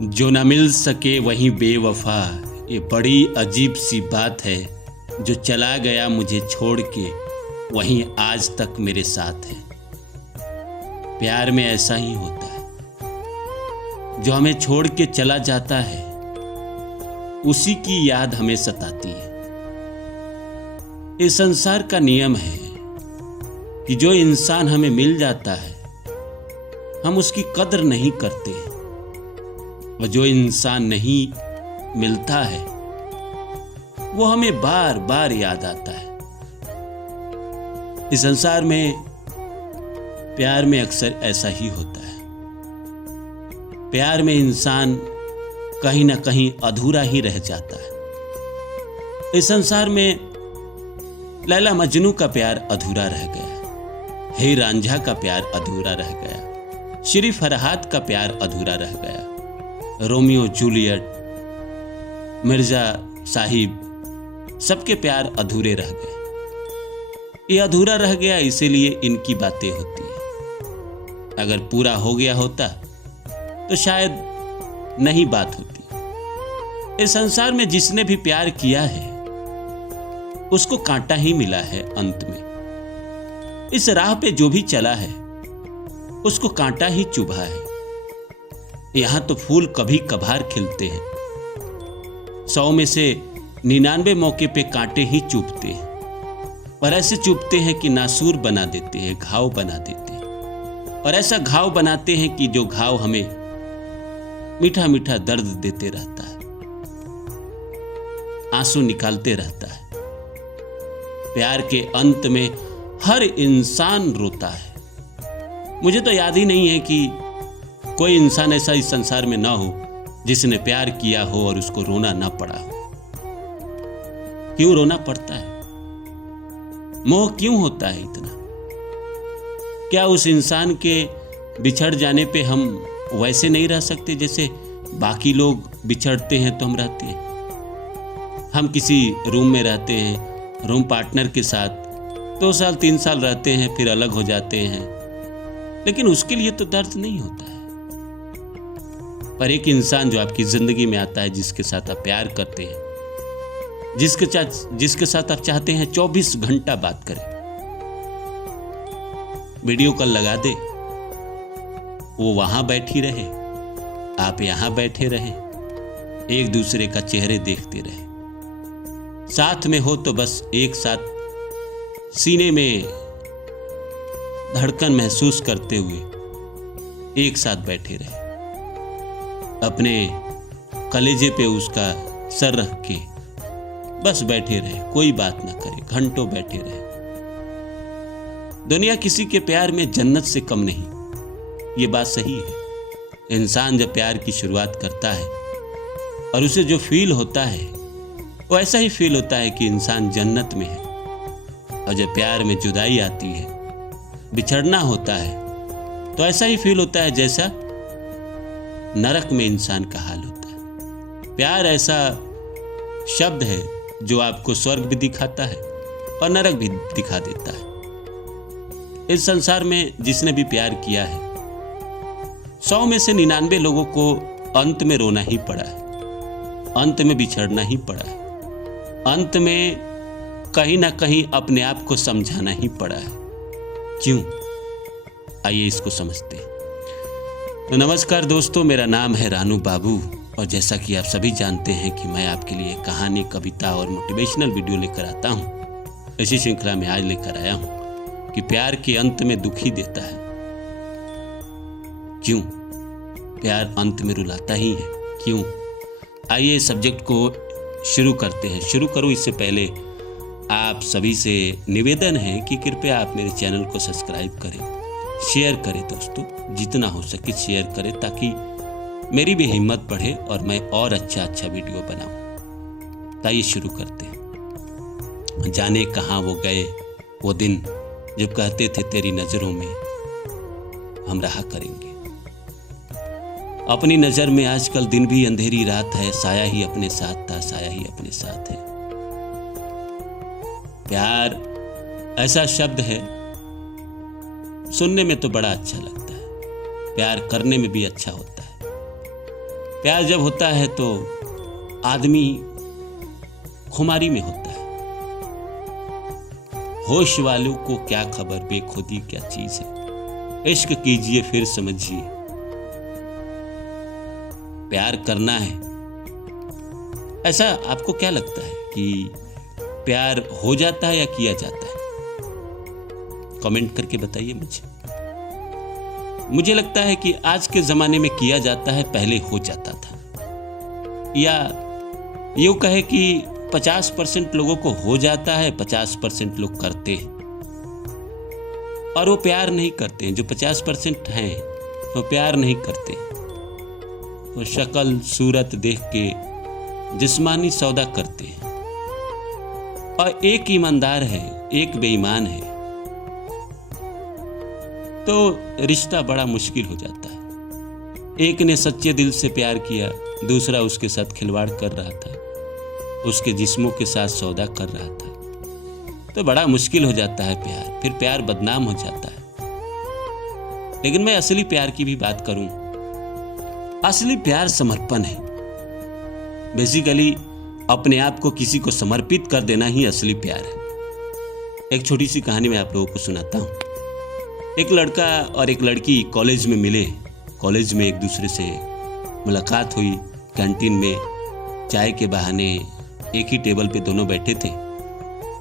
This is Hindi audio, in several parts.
जो न मिल सके वहीं बेवफा, ये बड़ी अजीब सी बात है। जो चला गया मुझे छोड़ के वहीं आज तक मेरे साथ है। प्यार में ऐसा ही होता है, जो हमें छोड़ के चला जाता है उसी की याद हमें सताती है। इस संसार का नियम है कि जो इंसान हमें मिल जाता है हम उसकी कदर नहीं करते, और जो इंसान नहीं मिलता है वो हमें बार बार याद आता है। इस संसार में प्यार में अक्सर ऐसा ही होता है। प्यार में इंसान कहीं ना कहीं अधूरा ही रह जाता है। इस संसार में लैला मजनू का प्यार अधूरा रह गया, हीर रांझा का प्यार अधूरा रह गया, श्री फरहाद का प्यार अधूरा रह गया, रोमियो जूलियट, मिर्जा साहिब, सबके प्यार अधूरे रह गए। ये अधूरा रह गया इसीलिए इनकी बातें होती है। अगर पूरा हो गया होता तो शायद नहीं बात होती। इस संसार में जिसने भी प्यार किया है उसको कांटा ही मिला है अंत में। इस राह पे जो भी चला है उसको कांटा ही चुभा है। यहां तो फूल कभी कभार खिलते हैं, 100 में से 99 मौके पे कांटे ही चुभते हैं, और ऐसे चुभते हैं कि नासूर बना देते हैं, घाव बना देते हैं, और ऐसा घाव बनाते हैं कि जो घाव हमें मीठा मीठा दर्द देते रहता है, आंसू निकालते रहता है। प्यार के अंत में हर इंसान रोता है। मुझे तो याद ही नहीं है कि कोई इंसान ऐसा इस संसार में ना हो जिसने प्यार किया हो और उसको रोना ना पड़ा हो। क्यों रोना पड़ता है? मोह क्यों होता है इतना? क्या उस इंसान के बिछड़ जाने पे हम वैसे नहीं रह सकते जैसे बाकी लोग बिछड़ते हैं तो हम रहते हैं? हम किसी रूम में रहते हैं, रूम पार्टनर के साथ 2 साल 3 साल रहते हैं, फिर अलग हो जाते हैं, लेकिन उसके लिए तो दर्द नहीं होता है। पर एक इंसान जो आपकी जिंदगी में आता है, जिसके साथ आप प्यार करते हैं, जिसके साथ आप चाहते हैं 24 घंटा बात करें, वीडियो कॉल लगा दे, वो वहां बैठी रहे, आप यहां बैठे रहे, एक दूसरे का चेहरे देखते रहे, साथ में हो तो बस एक साथ सीने में धड़कन महसूस करते हुए एक साथ बैठे रहे, अपने कलेजे पे उसका सर रख के बस बैठे रहे, कोई बात ना करे, घंटों बैठे रहे। दुनिया किसी के प्यार में जन्नत से कम नहीं, ये बात सही है। इंसान जब प्यार की शुरुआत करता है और उसे जो फील होता है वो ऐसा ही फील होता है कि इंसान जन्नत में है। और जब प्यार में जुदाई आती है, बिछड़ना होता है, तो ऐसा ही फील होता है जैसा नरक में इंसान का हाल होता है। प्यार ऐसा शब्द है जो आपको स्वर्ग भी दिखाता है और नरक भी दिखा देता है। इस संसार में जिसने भी प्यार किया है, 100 में से 99 लोगों को अंत में रोना ही पड़ा है, अंत में बिछड़ना ही पड़ा है, अंत में कहीं ना कहीं अपने आप को समझाना ही पड़ा है। क्यों? आइए इसको समझते हैं। तो नमस्कार दोस्तों, मेरा नाम है रानू बाबू, और जैसा कि आप सभी जानते हैं कि मैं आपके लिए कहानी, कविता और मोटिवेशनल वीडियो लेकर आता हूँ। इसी श्रृंखला में आज लेकर आया हूँ कि प्यार के अंत में दुख ही देता है। क्यों? प्यार अंत में रुलाता ही है, क्यों? आइए सब्जेक्ट को शुरू करते हैं। शुरू करूँ इससे पहले आप सभी से निवेदन है कि कृपया आप मेरे चैनल को सब्सक्राइब करें, शेयर करें दोस्तों, जितना हो सके शेयर करें ताकि मेरी भी हिम्मत बढ़े और मैं और अच्छा वीडियो बनाऊं। तो आइए शुरू करते हैं। जाने कहाँ वो गए वो दिन जब कहते थे तेरी नज़रों में हम रहा करेंगे। अपनी नज़र में आजकल दिन भी अंधेरी रात है, साया ही अपने साथ था, साया ही अपने साथ है। प्यार ऐसा शब्द है, सुनने में तो बड़ा अच्छा लगता है, प्यार करने में भी अच्छा होता है। प्यार जब होता है तो आदमी खुमारी में होता है। होश वालों को क्या खबर बेखुदी क्या चीज है। इश्क कीजिए फिर समझिए, प्यार करना है। ऐसा आपको क्या लगता है कि प्यार हो जाता है या किया जाता है? कमेंट करके बताइए मुझे लगता है कि आज के जमाने में किया जाता है, पहले हो जाता था। या यूं कहे कि 50% लोगों को हो जाता है, 50% लोग करते हैं और वो प्यार नहीं करते हैं। जो 50% हैं वो प्यार नहीं करते, वो शक्ल सूरत देख के जिस्मानी सौदा करते हैं। और एक ईमानदार है, एक बेईमान है, तो रिश्ता बड़ा मुश्किल हो जाता है। एक ने सच्चे दिल से प्यार किया, दूसरा उसके साथ खिलवाड़ कर रहा था, उसके जिस्मों के साथ सौदा कर रहा था, तो बड़ा मुश्किल हो जाता है प्यार। फिर प्यार बदनाम हो जाता है। लेकिन मैं असली प्यार की भी बात करूं, असली प्यार समर्पण है। बेसिकली अपने आप को किसी को समर्पित कर देना ही असली प्यार है। एक छोटी सी कहानी मैं आप लोगों को सुनाता हूं। एक लड़का और एक लड़की कॉलेज में मिले। कॉलेज में एक दूसरे से मुलाकात हुई। कैंटीन में चाय के बहाने एक ही टेबल पे दोनों बैठे थे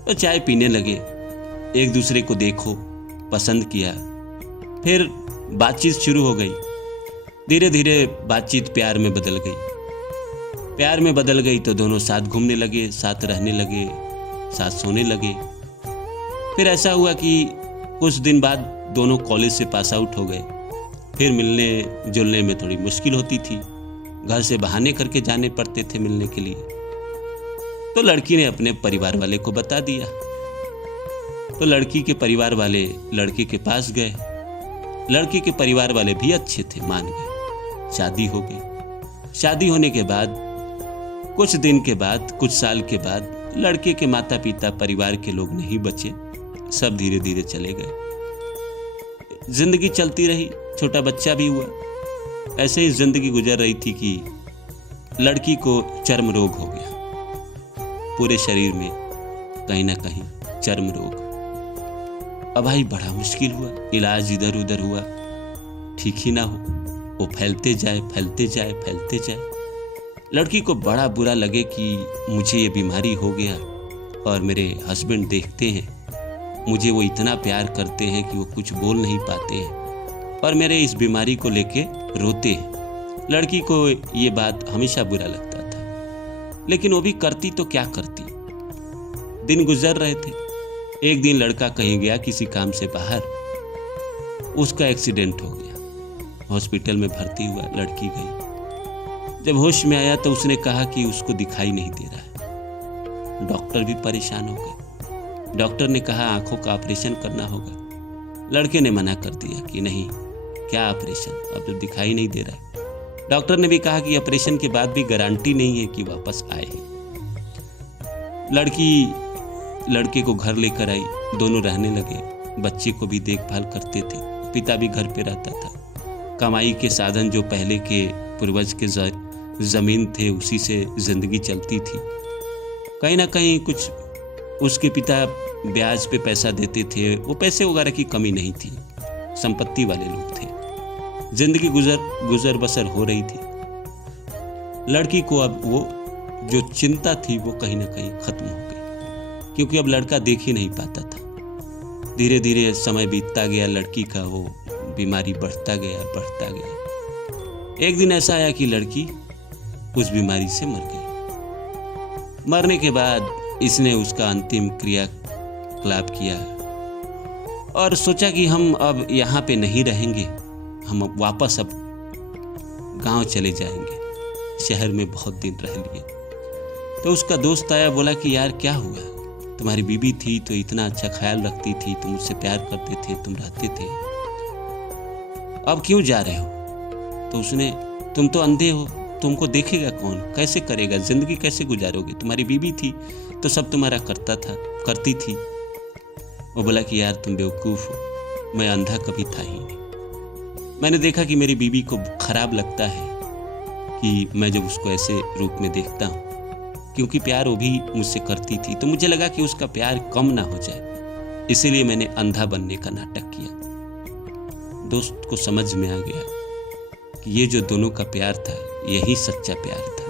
तो चाय पीने लगे। एक दूसरे को देखो, पसंद किया, फिर बातचीत शुरू हो गई। धीरे धीरे बातचीत प्यार में बदल गई। प्यार में बदल गई तो दोनों साथ घूमने लगे, साथ रहने लगे, साथ सोने लगे। फिर ऐसा हुआ कि कुछ दिन बाद दोनों कॉलेज से पास आउट हो गए। फिर मिलने जुलने में थोड़ी मुश्किल होती थी, घर से बहाने करके जाने पड़ते थे मिलने के लिए। तो लड़की ने अपने परिवार वाले को बता दिया। तो लड़की के परिवार वाले लड़के के पास गए। लड़की के परिवार वाले भी अच्छे थे, मान गए। शादी हो गई। शादी होने के बाद कुछ दिन के बाद, कुछ साल के बाद लड़के के माता पिता, परिवार के लोग नहीं बचे, सब धीरे धीरे चले गए। जिंदगी चलती रही, छोटा बच्चा भी हुआ। ऐसे ही जिंदगी गुजर रही थी कि लड़की को चर्म रोग हो गया। पूरे शरीर में कहीं ना कहीं चर्म रोग। अब भाई बड़ा मुश्किल हुआ, इलाज इधर उधर हुआ, ठीक ही ना हो। वो फैलते जाए, फैलते जाए, फैलते जाए। लड़की को बड़ा बुरा लगे कि मुझे ये बीमारी हो गया और मेरे हस्बैंड देखते हैं, मुझे वो इतना प्यार करते हैं कि वो कुछ बोल नहीं पाते हैं और मेरे इस बीमारी को लेके रोते हैं। लड़की को ये बात हमेशा बुरा लगता था, लेकिन वो भी करती तो क्या करती। दिन गुजर रहे थे। एक दिन लड़का कहीं गया किसी काम से बाहर, उसका एक्सीडेंट हो गया। हॉस्पिटल में भर्ती हुआ, लड़की गई। जब होश में आया तो उसने कहा कि उसको दिखाई नहीं दे रहा है। डॉक्टर भी परेशान हो गए। डॉक्टर ने कहा आंखों का ऑपरेशन करना होगा। लड़के ने मना कर दिया कि नहीं, क्या ऑपरेशन, अब तो दिखाई नहीं दे रहा है। डॉक्टर ने भी कहा कि ऑपरेशन के बाद भी गारंटी नहीं है कि वापस आए। लड़की लड़के को घर लेकर आई, दोनों रहने लगे। बच्चे को भी देखभाल करते थे, पिता भी घर पे रहता था। कमाई के साधन जो पहले के पूर्वज के जमीन थे उसी से जिंदगी चलती थी। कहीं ना कहीं कुछ उसके पिता ब्याज पे पैसा देते थे, वो पैसे वगैरह की कमी नहीं थी, संपत्ति वाले लोग थे। जिंदगी गुजर बसर हो रही थी। लड़की को अब वो जो चिंता थी वो कहीं ना कहीं खत्म हो गई, क्योंकि अब लड़का देख ही नहीं पाता था। धीरे धीरे समय बीतता गया, लड़की का वो बीमारी बढ़ता गया। एक दिन ऐसा आया कि लड़की उस बीमारी से मर गई। मरने के बाद इसने उसका अंतिम क्रियाकलाप किया और सोचा कि हम अब यहाँ पे नहीं रहेंगे, हम अब वापस अब गांव चले जाएंगे। शहर में बहुत दिन रह लिए। तो उसका दोस्त आया, बोला कि यार क्या हुआ, तुम्हारी बीबी थी तो इतना अच्छा ख्याल रखती थी, तुम उससे प्यार करते थे, तुम रहते थे, अब क्यों जा रहे हो? तो उसने, तुम तो अंधे हो, तुमको देखेगा कौन, कैसे करेगा, जिंदगी कैसे गुजारोगे? तुम्हारी बीबी थी तो सब तुम्हारा करती थी। वो बोला कि यार तुम बेवकूफ़ हो, मैं अंधा कभी था ही नहीं। मैंने देखा कि मेरी बीबी को खराब लगता है कि मैं जब उसको ऐसे रूप में देखता हूँ, क्योंकि प्यार वो भी मुझसे करती थी, तो मुझे लगा कि उसका प्यार कम ना हो जाए, इसीलिए मैंने अंधा बनने का नाटक किया। दोस्त को समझ में आ गया कि ये जो दोनों का प्यार था, यही सच्चा प्यार था।